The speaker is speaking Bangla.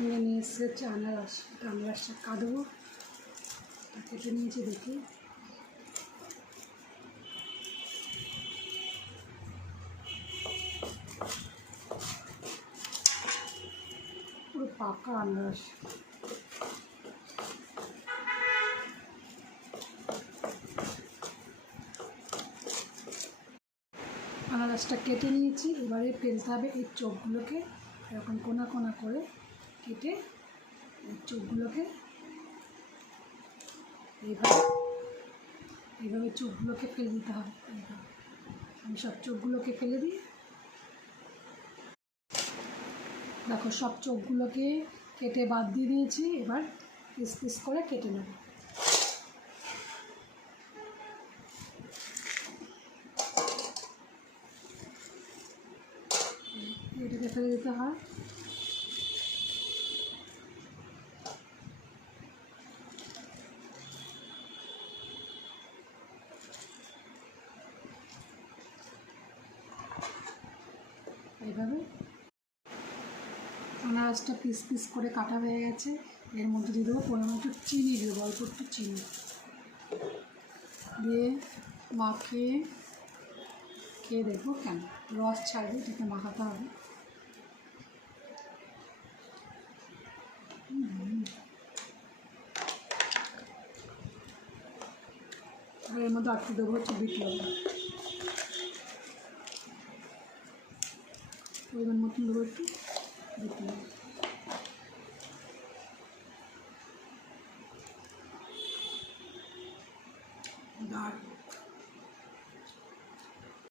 নিয়ে নিয়ে এসে হচ্ছে আনারস আনারসটা কাঁদবো কেটে নিয়েছি দেখি। পুরো পাকা আনারস। আনারসটা কেটে নিয়েছি, এবারে ফেলতে হবে এই চোখগুলোকে এরকম কোনা কোনা করে। কেটে চোখগুলোকে এইভাবে এইভাবে চোখগুলোকে ফেলে দিতে হবে। আমি সব চোখগুলোকে ফেলে দিই। দেখো, সব চোখগুলোকে কেটে বাদ দিয়ে দিয়েছি, এবার পিস পিস করে কেটে নেব। এটাকে ফেলে দিতে হয়। এইভাবে। আনারসটা পিস পিস করে কাটা হয়ে গেছে। এর মধ্যে দিয়ে দেবো পরিমাণ একটু চিনি দেবো, অল্প একটু চিনি। দিয়ে মাখিয়ে, খেয়ে দেখব কেন রস ছাড়বে, এটাকে মাখাতে হবে। এর মধ্যে আটকে দেবো হচ্ছে বিট লবণ পরিমাণ মতন দেবো একটু। দিতে দাঁড়